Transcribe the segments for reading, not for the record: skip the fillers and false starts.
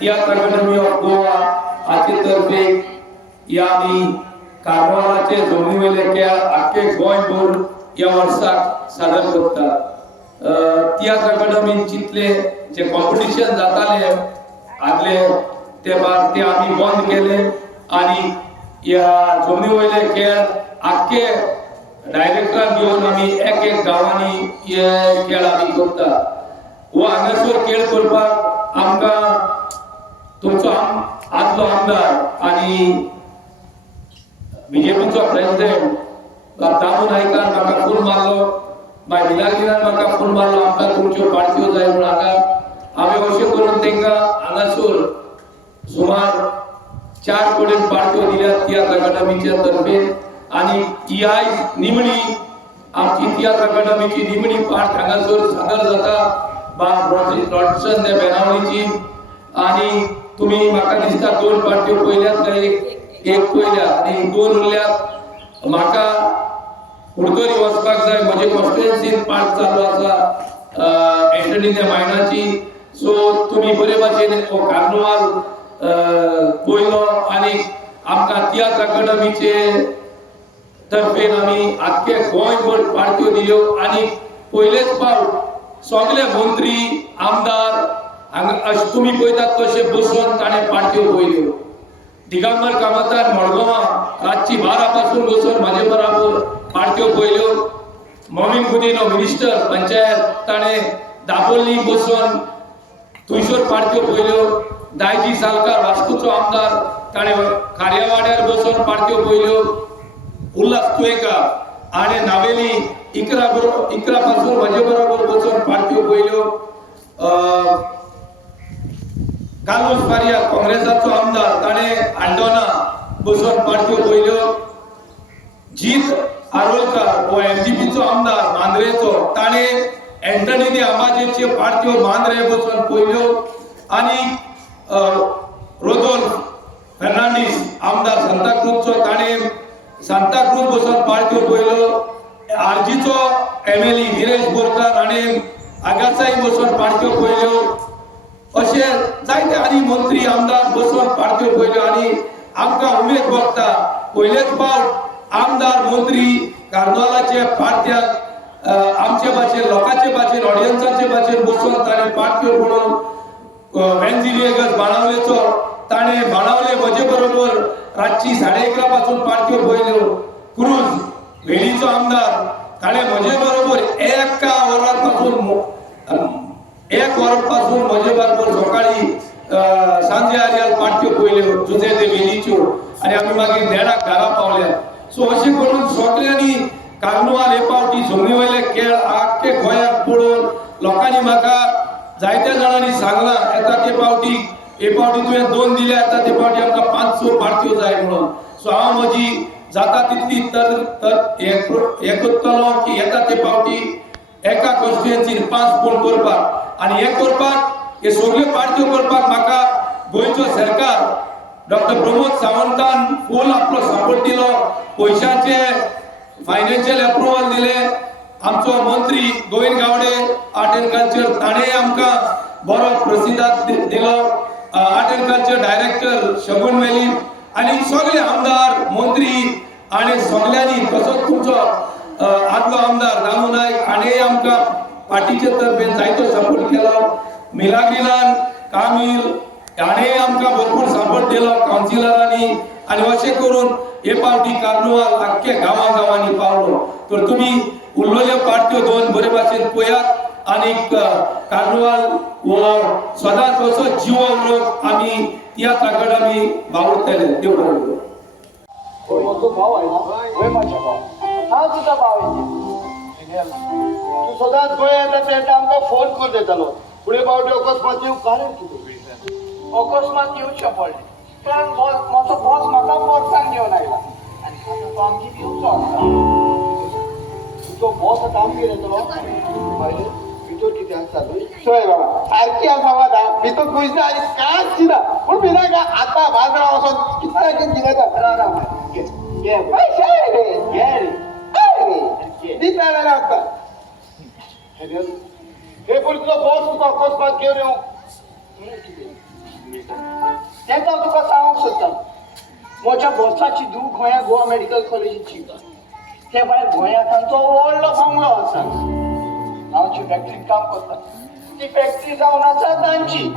Theatre academy of Goa हाचे तर्फे या आमी कार्नावालाचे जोडणी वेले खेळ आख्खे गोंयभर या वर्साक सादर करतात. थिएटर अकॅडमीन चितले जे कॉम्पिटिशन जाताले आदले ते आमी बंद केले आणि या जोडणी वेले खेळ आख्खे डायरेक्टर घेऊन आमी एक एक गावांनी हे खेळ आमी करतात. व हांगासर खेळ करपाक आमकां तुमचो आदलो आमदार आणि बीजेपीचो प्रेसिडेंट दामू नायकान म्हाका फोन मारलो, मागीर मिलाग्रिनान म्हाका फोन मारलो आमकां तुमच्यो पार्ट्यो जाय म्हूण. हांवें अशें करून तांकां हांगासर सुमार 4 कोटी पार्ट्यो दिल्यात थिएटर अकॅडमीच्या तर्फे. आणि ही आयज निमणी आमची थिएटर अकॅडमीची निमणी पार्ट हांगासर सादर जाता प्रोडक्शन त्या बेनावलीची. आणि तुम्ही म्हाका दिसता 2 पार्ट्यो पयल्यात काय एक पयल्या आणि 2 उरल्यात. म्हाका कुडतरी वचपाक जाय, म्हजे कॉन्स्टिट्युएन्सीन पार्ट चालू आसा एंटनी त्या मायनाची. सो तुम्ही बरे भाशेन हो कार्नावाल पयलो आणि आमकां थिएटर अकॅडमीचे तर्फे आमी आख्खे गोंयभर पार्ट्यो दिल्यो. आणि पयलेच फावट सगळे मंत्री आमदार हांगा तुम्ही पळयतात तशे बसून ताणें पार्ट्यो पयल्यो. दिगंबर कामतान मडगांवां रातची 12 पासून बसून म्हाजे बराबर पार्ट्यो पयल्यो. मोमीन गुदिनो मिनिस्टर पंचायत ताणें दाबोळी बसून थंयसर पार्ट्यो पयल्यो. दायजी सालकार वास्कोचो आमदार ताणें कार्यावाड्यार बसून पार्ट्यो पयल्यो. उल्हास तुयेकार आणि नावेली इकरा पासून म्हजे बरोबर बसून पार्ट्यो पयल्यो. कालूस फारिया काँग्रेसाचो आमदार ताणें आंदोना बसून पार्ट्यो पयल्यो. जीत आरोलकार हो एमजीपीचो आमदार मांद्रेचो ताणें एंटनी दी आंबाजेचे पार्ट्यो मांद्रे बसून पयल्यो. आणि रोदोल्फ फर्नांडीस आमदार सांताक्रूजचो ताणें सांताक्रूज बसून पार्ट्यो पयल्यो. आरजीचो एमएलए धिरेश बोरकार हाणें आगासाई बसून पार्ट्यो पयल्यो. अशे जायते आनी मंत्री आमदार बसून पार्ट्यो पयल्यो. आणि आमकां उमेद भोगता पयलेच फावट आमदार मंत्री कार्नावालाचे पार्ट्याक आमचे भाशेन लोकांचे भाशेन ऑडियन्साचे भाशेन बसून ताणें पार्ट्यो म्हणून वेन्झिलियगस बाणावलेचो ताणें बाणावले म्हजे बरोबर रातची 11:30 पासून पार्ट्यो पयल्यो. क्रूज वेळीचो आमदार ताणें म्हजे बरोबर 1 वर पासून म्हजे बरोबर सकाळी सांजे आर्याल पार्ट्यो पयल्यो जुजे ते वेलीच्यो. आणि आमी मागीर 1:30 घरा पावल्या. सो अशें करून सगळ्यांनी कार्नावाल हे फावटी जमनी वयले खेळ आख्खे गोंयाक पळोवन लोकांनी म्हाका जायत्या जाणांनी सांगलां येता ते फावटी तुवें 2 दिल्या येता ते फावटी आमकां 500 पार्ट्यो जाय म्हणून. सो हांव म्हजी जाता तितली हे करतलो की येता ते फावटी एका कॉन्स्टिट्युएन्सीन 5 फोन करपाक. आणि हे करपाक हे सगळ्यो पार्ट्यो करपाक म्हाका गोंयचो सरकार डॉक्टर प्रमोद सावंतान फूल आपलो सपोर्ट दिलो. पयशांचे फायनान्शियल अप्रुवल दिले. आमचो मंत्री Govind Gawade art and culture ताणें आमकां बरो प्रसिद्धात दिलो. Art and culture director Shagun Veli आणि सगळे आमदार मंत्री आणि सगळ्यांनी तसोच तुमचो आदलो आमदार दामू नायक हाणें आमकां पार्टीचे तर्फे जायतो सपोर्ट केलो. मिलाग्रिनान कामील हाणें आमकां भरपूर सपोर्ट दिलो कावन्सिलरांनी. आणि अशें करून हे पावटी कार्नावाल आख्खे गांवांनी पावलो. तर तुमी उरलेल्यो पार्ट्यो 2 बरे भाशेन पळयात. आणि कार्नावाल हो सदांच असो जीव उरोवप आमी थिएटर अकॅडमी वावुरतले. देव बरें करूं. तो भाव आहे ना वय माझा भाव हा तुझा भाव आहे. तू सदांच गोंय येता तेन्ना आमकां फोन कर देतालो. फुडें फावटी अकस्मात येवं कारण कितें अकस्मात येवचें पडलें कारण म्हजो बॉस म्हाका पर्सान घेवन आयला आनी तो आमची येवचो आसता. तुजो बॉस आतां आमगेर येतलो पळय भितर कितें आसता न्हय. सोय बाबा सारकी आसा वादा भितर खुयस ना आनी कांयच चिना पूण भिनाका आतां बाजारा वचोन कितें कितें घे पयशे रे घे रे दिता जाल्यार आसता. हे पूण तुजो बॉस तुका अकस्मात घेवन येवं तेच हांव तुका सांगूंक सोदतां म्हज्या बोसाची धूव गोंया गोवा मेडिकल कॉलेजीत शिकता ते भायर गोंयांत तांचो व्हडलो बंगलो आसा हांव जी फॅक्टरीत काम करता ती फॅक्टरी जावन आसा तांची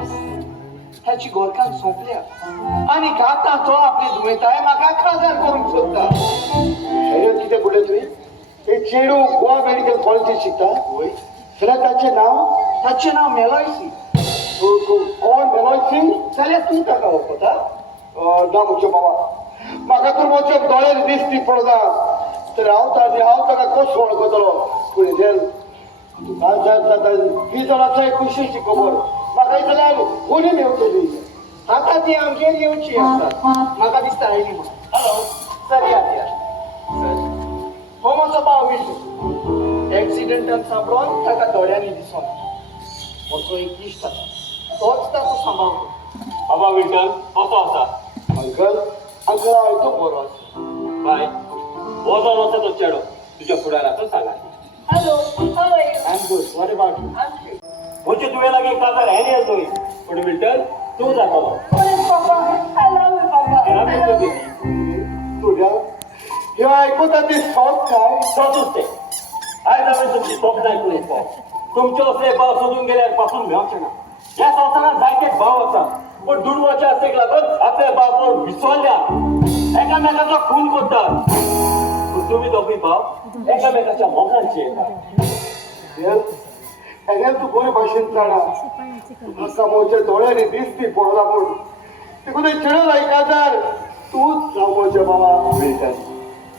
ताची गोरकां सोंपल्या आनी आतां तो आपली दुयेंताय म्हाका खाजार करूंक सोदता शरीर कितें बोलले तुवें हे चेडू गोवा मेडिकल कॉलेजीत शिकता वय जाल्यार ताचें नांव मेलोय सिंग कोण मेलोय सिंग जाल्यार तूं ताका वळखता ना म्हजो बाबा म्हाका तर म्हज्या दोळ्यार दिसती पडना तर हांव ताका कसो वळखतलो पूण ही जण आसा खुशीची खबर म्हाका जाल्यार कोणी मेवतली आतां ती आमगेर येवची आसतात म्हाका दिसता आयली म्हणून हॅलो सर या हो म्हजो भाव विशू एक्सिडेंटान सांबाळून ताका दोळ्यांनी दिसोन म्हजो एक इश्ट आसा तोच ताचो सांबाळतो बाबा विठ्ठल कसो आसा अंकल हांव तो बरो आसा बाय हो जावन आसा तो चेडो तुज्या फुडाराचो सांगा Hello, how are you? I am good what about you I'm good. म्हणजे तुवें लागीं काजार हें येतोय पूण विठ्ठल तूं जातलो Oh, Papa, I love you, Papa. तेन्ना I तूं love you. तुजी तुझ्या ह्यो आयकून ती सॉंग काय सोदूच तें आयज हांवें तुमची तोप आयकून पळय तुमचे असले भाव सोदून गेल्यार पासून मेळचे ना ह्या संवसारांत जायते भाव आसा पूण दुडवाच्या आसेक लागून आपले भाव कोण विसरल्या एकामेकाचो खून करतात पूण तुमी दोगूय भाव एकामेकाच्या मोगांचे येतात हें तूं बरे भाशेन जाणा म्हाका म्हज्या दोळ्यांनी दिसती पडला पूण देखून चेडो आयकाजार तूंच जावं म्हज्या बाबा मेळटा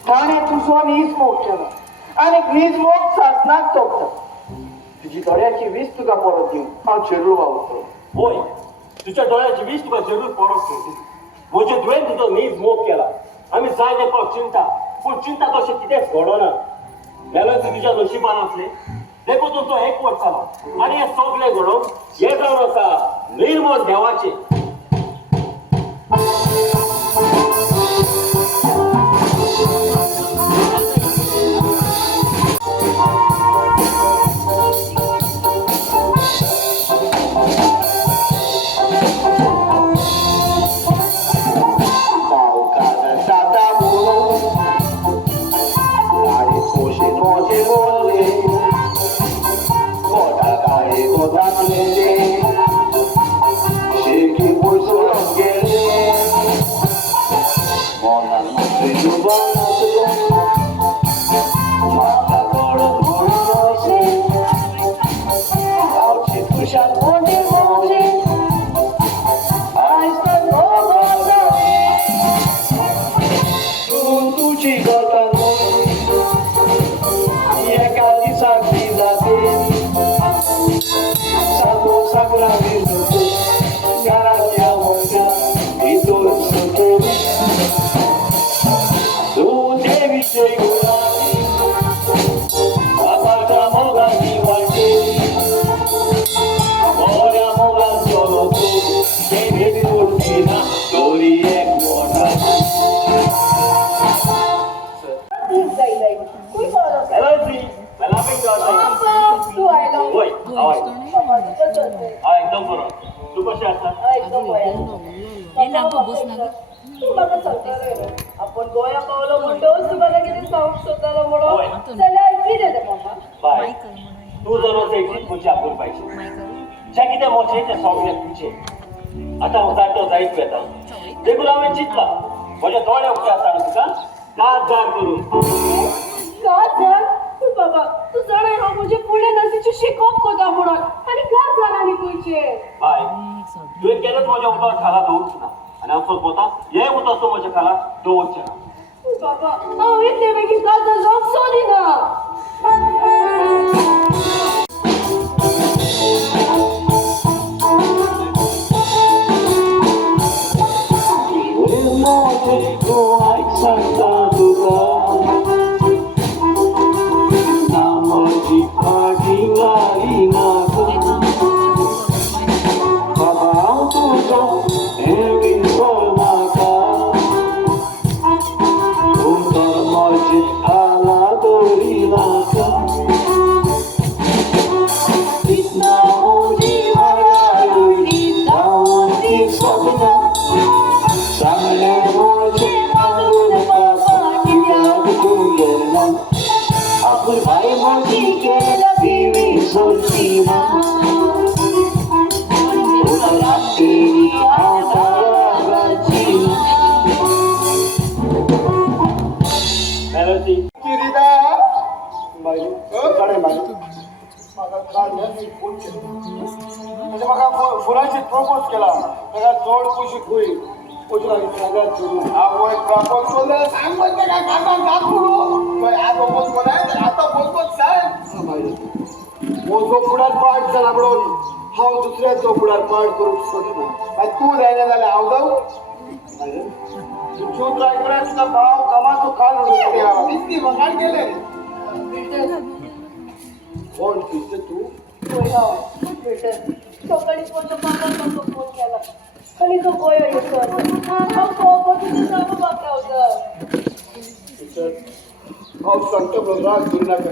ताणें तुजो नीज मोग केला आनी नीज मोग सासणाक चोपता तुजी दोळ्याची वीस तुका परत दिवं हांव चेडूळ वावरतलो होय तुझ्या डोळ्याची वीस तुका जरूर परत करतली म्हजे तुवें तुजो नीज मोग केला आमी जाय ते पावट चिंता पूण चिंता तशें कितेंच घडोना मेलोय तूं तुज्या नशिबान आसलें देखून तुमचो एक वर्स जालो आनी हें सगळें घडोवन हें जावन आसा निर्मळ देवाचें आपण गोया पावलो म्हणटोच तुका कितें सांगूंक सोदतालो म्हणून जाल्यार कितें तें म्हाका बाय तूं जर एकूच म्हजी आपूण पाहिजे जें कितें मोचे तें सगळें तुजें आतां हांव जायतो जायत येता देखून हांवें चिंतला म्हजे दोळे उक्ते आसा तुका काजार करून काजार तूं बाबा तूं जाणाय हांव म्हजे फुडें नसीचे शिकोवप कोता म्हणून आनी काजार आनी खंयचे बाय तुवें केलेंच म्हज्या उदक खाला दवरूच ना आनी हांव सोदता हे उदक तूं म्हज्या खाला दवरचें ना बाबा हांव इतले बेगीन काजार जावंक सोदिना काढण्याची फोन केला म्हणजे म्हाका फुलांची प्रपोज केला ताका चड खुशी होईल पोचला सगळ्यात सोडून आवय प्रपोज केलं सांग म्हणजे काय काका दाखवू आता बोल बोलाय आता बोल सांग मोजो फुडार पाठ झाला म्हणून हांव दुसऱ्याचो फुडार पाठ करूंक सोदिना काय तू जायना जाल्यार हांव जाऊ तूं ट्राय करा तुका भाव कामाचो काल उडोवन किती बगाड केले कोण किती तू सकाळी माझ्या बाबांना फोन केला आणि तो गोया येतो बाबा होता हांव सांगता म्हणून राग करू नाका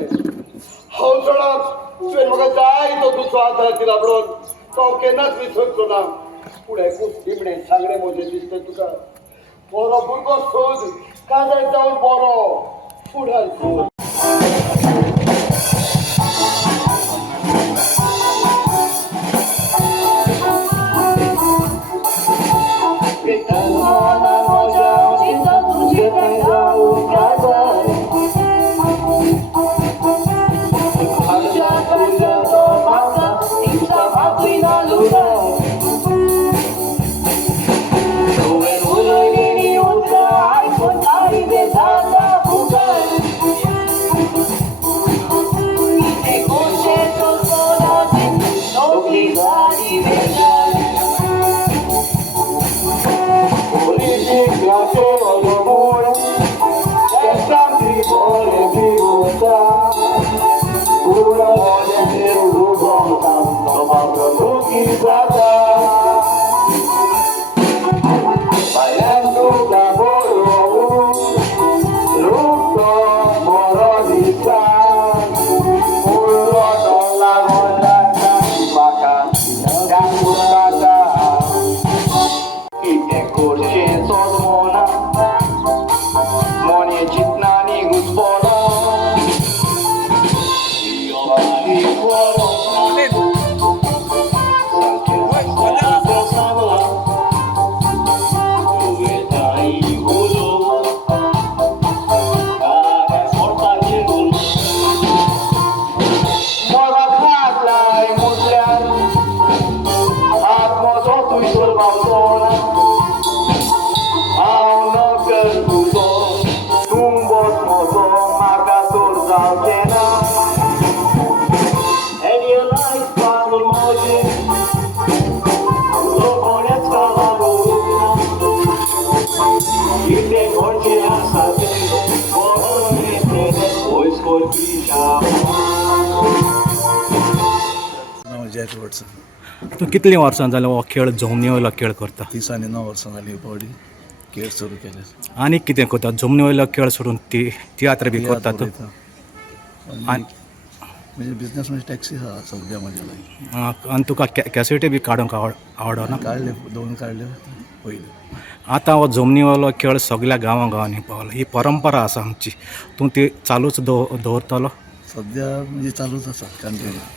हांव चडाक तुवें म्हाका जाय तो दुसरो आदार दिला म्हणून तो हांव केन्नाच विसरचो ना फुडें खूब दिमणे सांगणे म्हजें दिसता तुका बरो भुरगो सोद काजळ जावन बरो फुडार सोद जॅक वॉटसन तूं कितलीं वर्सां जालें हो खेळ जमनी वयलो खेळ करता 39 वर्सां जालीं बॉडी खेळ सुरू केले आनी कितें करता जमनी वयलो खेळ सोडून तियात्र बी करता तूं म्हणजे बिझनेस म्हणजे टॅक्सी आहा सद्या म्हज्या लागीं आनी तुका कॅसेटी बी काडूंक आवडना काडले 2 काडले पयलीं आतां हो जमनी वयलो खेळ सगळ्या गांवांनी पावला ही परंपरा आसा आमची तूं ती चालूच दवरतलो सद्या म्हणजे चालूच आसा कंटिन्यू